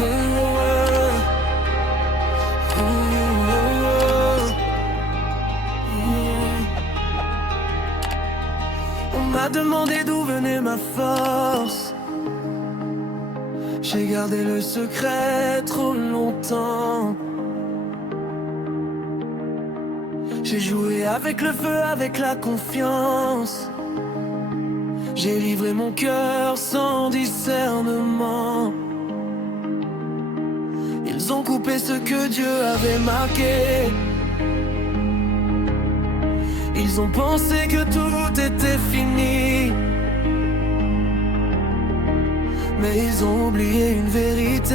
Oh, oh, oh. On m'a demandé d'où venait ma force. J'ai gardé le secret trop longtemps. J'ai joué avec le feu, avec la confiance. J'ai livré mon cœur sans discernement. Ils ont coupé ce que Dieu avait marqué. Ils ont pensé que tout était fini. Mais ils ont oublié une vérité.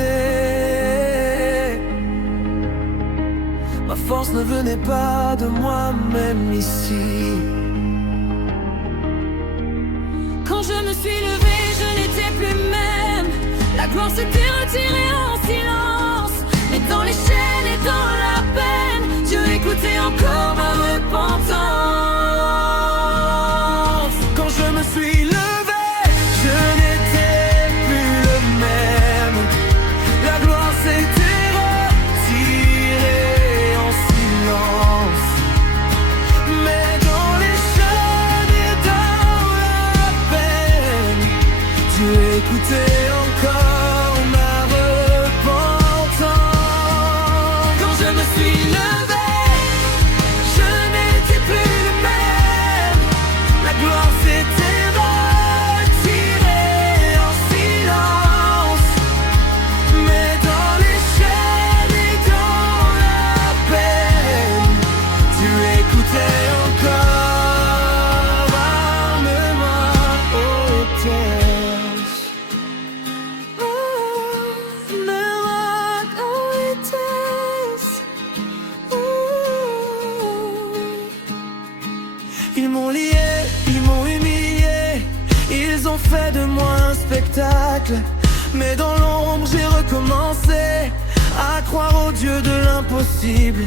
Ma force ne venait pas de moi-même ici. Quand je me suis levée, je n'étais plus même. La gloire s'était retirée en silence. Mais dans les chaînes et dans la peine, Dieu écoutait encore ma repentance. Quand je me suis levé, je n'étais plus le même. La gloire s'était retirée en silence. Mais dans les chaînes et dans la peine, Dieu écoutait encore ma repentance. Quand je me suis levé, je n'étais plus le même. La gloire s'était retirée en silence. Mais dans les chaînes et dans la peine, Dieu écoutait encore. Arme-moi, ô Éternel. Arme-moi, ô Éternel. Ils m'ont lié, ils m'ont humilié. Ils ont fait de moi un spectacle. Mais dans l'ombre j'ai recommencé à croire au Dieu de l'impossible.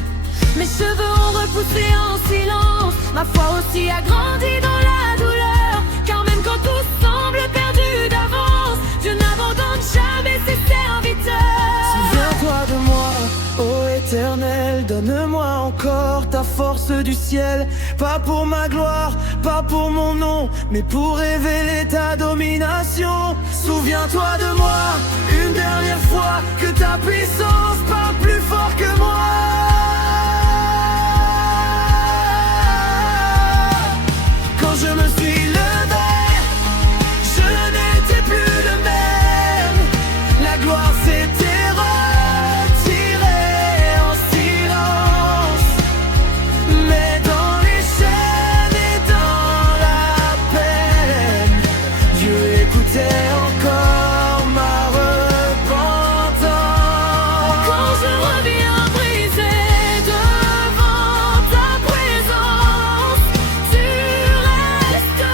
Mes cheveux ont repoussé en silence. Ma foi aussi a grandi dans la douleur. Car même quand tout semble perdu d'avance, Dieu n'abandonne jamais ses serviteurs. Souviens-toi de moi, ô Éternel, donne-moi encore ta force du ciel. Pas pour ma gloire, pas pour mon nom, mais pour révéler ta domination. Souviens-toi de moi, une dernière fois, que ta puissance parle plus fort que moi. Quand je me suis levé, je n'étais plus le même. La gloire s'était retirée en silence. Mais dans les chaînes et dans la peine, Dieu écoutait encore ma repentance. Quand je reviens brisé devant ta présence, tu restes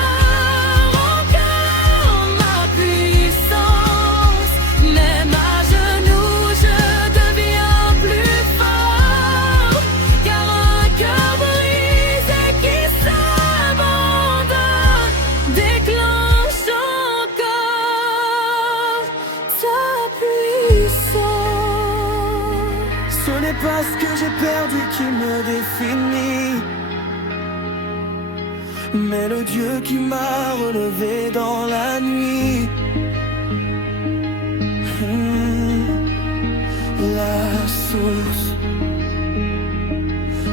encore ma puissance. Même à genoux, je deviens plus fort. Car un cœur brisé qui s'abandonne déclenche encore ta puissance. Ce n'est pas ce que j'ai perdu qui me définit, mais le Dieu qui m'a relevé dans la nuit.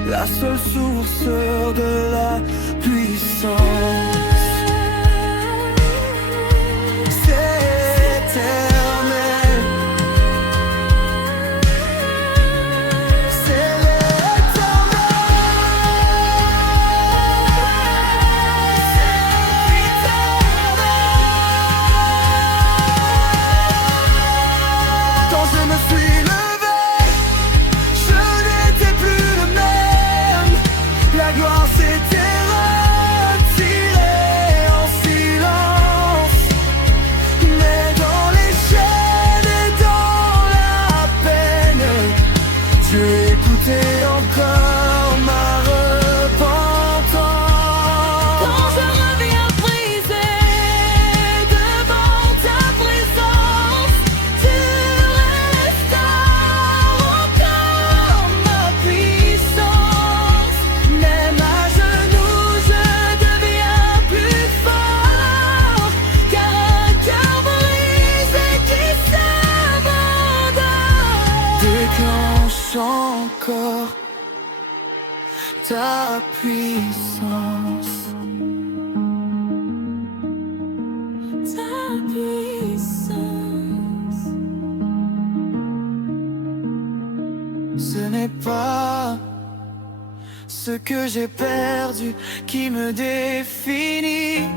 La seule source de la puissance. C'est éternel. C'est quand je me suis levé, je n'étais plus le même. La gloire s'était retirée ta puissance. Ta puissance. Ce n'est pas ce que j'ai perdu qui me définit,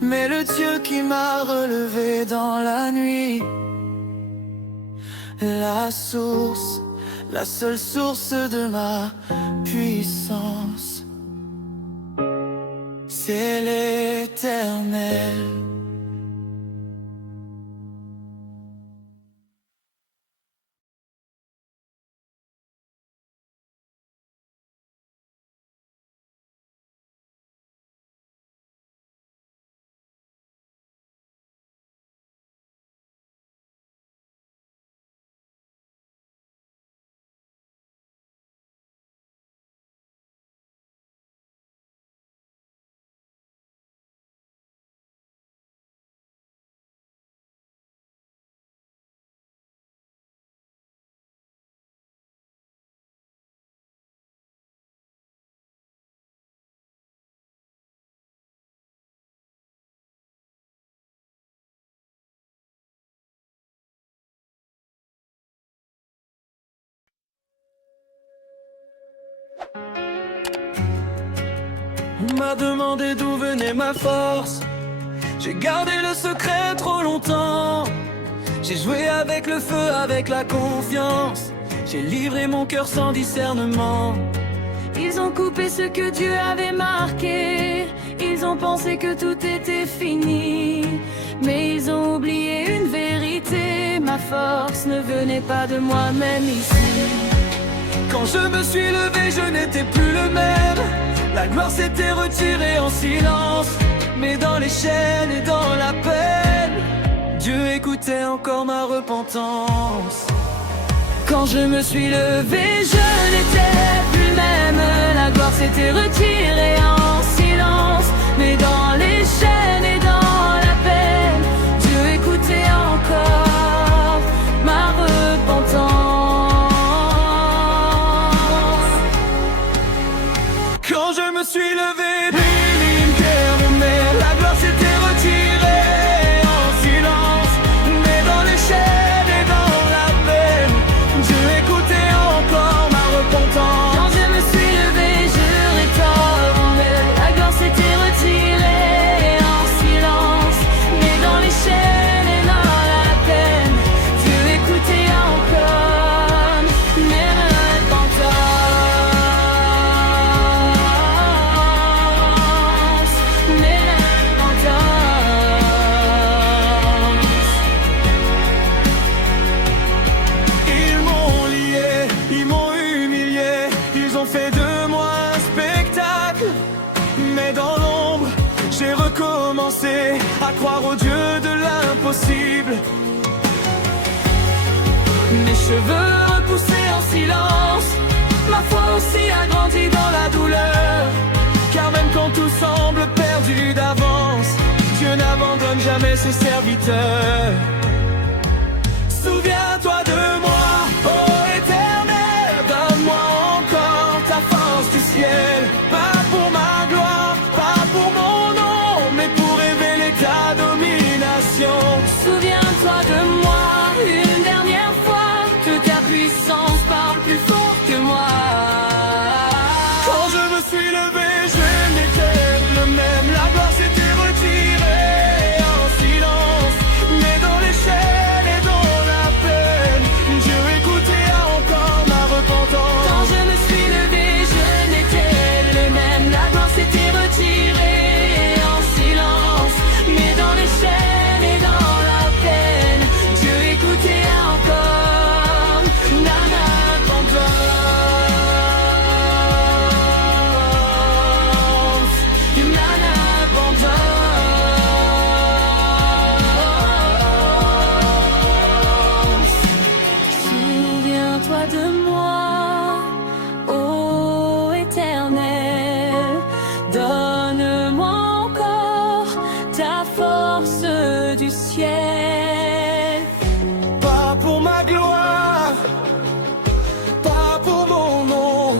mais le Dieu qui m'a relevé dans la nuit. La source, la seule source de ma puissance, c'est l'Éternel. On m'a demandé d'où venait ma force. J'ai gardé le secret trop longtemps. J'ai joué avec le feu, avec la confiance. J'ai livré mon cœur sans discernement. Ils ont coupé ce que Dieu avait marqué. Ils ont pensé que tout était fini. Mais ils ont oublié une vérité. Ma force ne venait pas de moi-même ici. Quand je me suis levé, je n'étais plus le même. La gloire s'était retirée en silence. Mais dans les chaînes et dans la peine, Dieu écoutait encore ma repentance. Quand je me suis levé, je n'étais plus le même. La gloire s'était retirée en silence. Mais dans les chaînes et dans la peine, Dieu écoutait encore ma repentance. Quand je me suis levé, la gloire s'était retirée en silence. Mais dans les chaînes et dans la peine, Dieu écoutait encore ma repentance. Quand je me suis levé, je rétorné. La gloire s'était retirée en silence. Mais dans les chaînes et dans la peine, Dieu écoutait encore mes repentances. Mes repentances. Ils m'ont lié, ils m'ont humilié. Ils ont fait de moi un spectacle. Mais dans l'ombre, j'ai recommencé à croire au Dieu de l'impossible. Mes cheveux repoussés en silence, ma foi aussi a grandi dans la douleur. Car même quand tout semble perdu d'avance, Dieu n'abandonne jamais ses serviteurs. Souviens-toi de moi, ô Éternel, donne-moi encore ta force du ciel. Pas pour ma gloire, pas pour mon nom, mais pour révéler ta domination. Souviens-toi de moi une dernière fois, que ta puissance parle plus fort que moi. Quand je me suis levé, je n'étais le même. La gloire s'était retirée en silence. Mais dans les chaînes et dans la peine, Dieu écoutait encore ma repentance. Quand je me suis levé, je n'étais le même. La gloire s'était retirée en silence. Mais dans les chaînes et dans la peine, Dieu écoutait encore ma repentance. Ma repentance. Souviens-toi de moi, ô Éternel. Donne-moi encore ta force du ciel. Pas pour ma gloire, pas pour mon nom,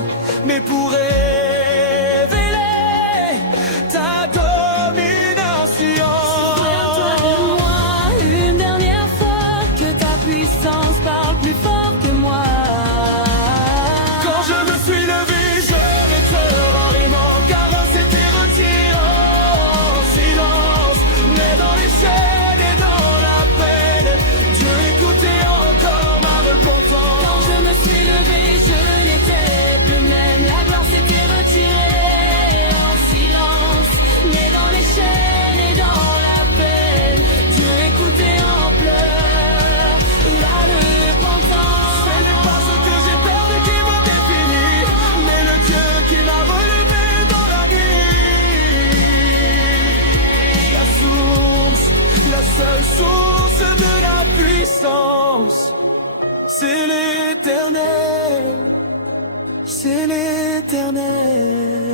seule source de la puissance, c'est l'Éternel, c'est l'Éternel.